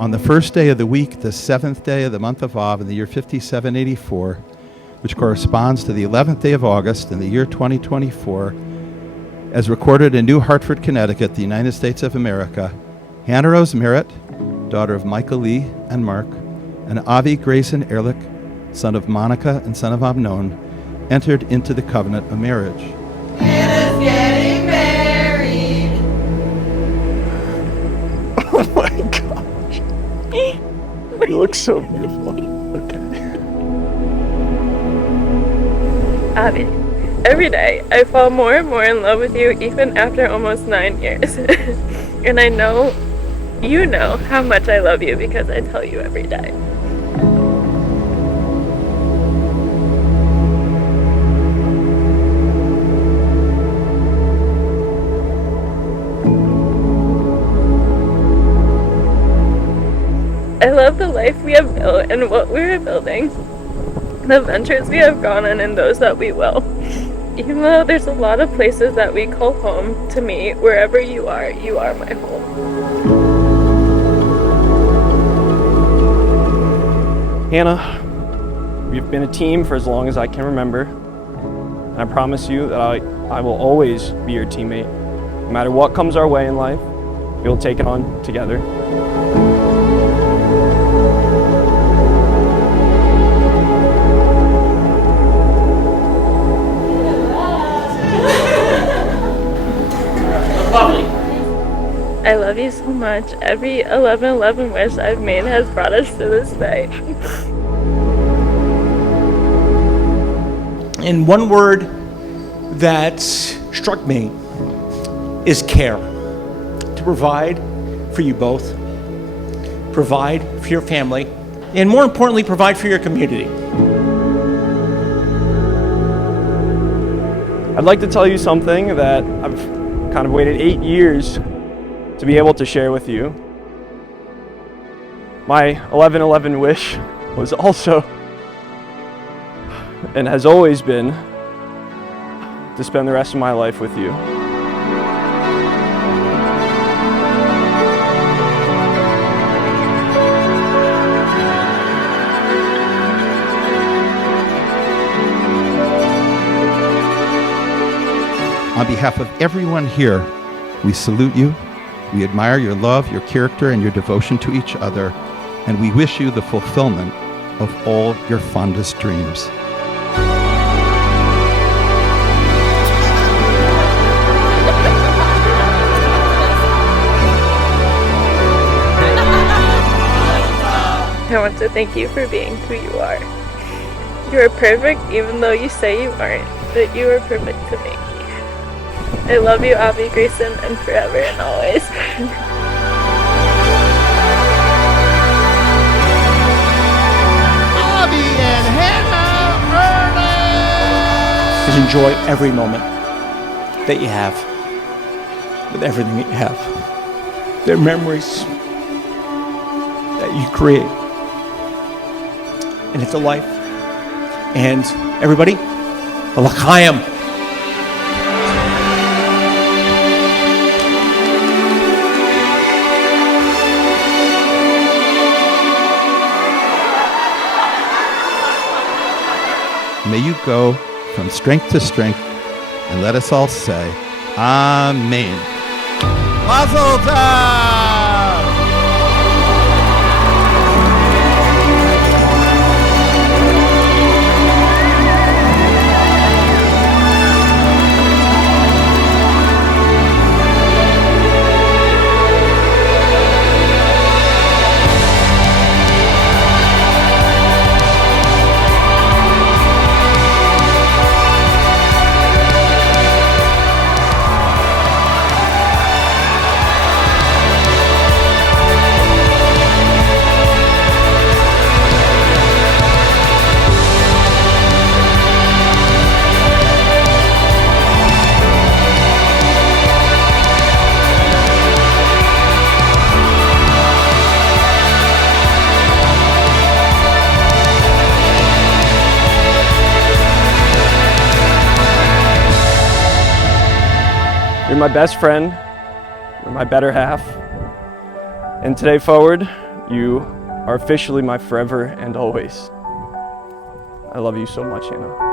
On the first day of the week, the seventh day of the month of Av in the year 5784, which corresponds to the 11th day of August in the year 2024, as recorded in New Hartford, Connecticut, the United States of America, Hannah Rose Merritt, daughter of Michael Lee and Mark, and Avi Grayson Ehrlich, son of Monica and son of Amnon, entered into the covenant of marriage. Hannah's getting married. Oh my gosh. You look so beautiful. Okay. Avi, every day I fall more and more in love with you even after almost 9 years. And I know you know how much I love you because I tell you every day. I love the life we have built and what we are building, the ventures we have gone on and those that we will. Even though there's a lot of places that we call home, to me, wherever you are my home. Hannah, we've been a team for as long as I can remember. And I promise you that I will always be your teammate. No matter what comes our way in life, we'll take it on together. I love you so much. Every 11/11 wish I've made has brought us to this day. And one word that struck me is care. To provide for you both, provide for your family, and more importantly, provide for your community. I'd like to tell you something that I've kind of waited 8 years to be able to share with you. My 11/11 wish was also, and has always been, to spend the rest of my life with you. On behalf of everyone here, we salute you. We admire your love, your character, and your devotion to each other, and we wish you the fulfillment of all your fondest dreams. I want to thank you for being who you are. You are perfect even though you say you aren't, but you are perfect to me. I love you, Avi Grayson, and forever and always. Avi and Hannah Ernest! Just enjoy every moment that you have, with everything that you have. They're memories that you create. And it's a life. And everybody, L'chaim. May you go from strength to strength, and let us all say, Amen. Mazel tov! You're my best friend, you're my better half, and today forward, You are officially my forever and always. I love you so much, Hannah.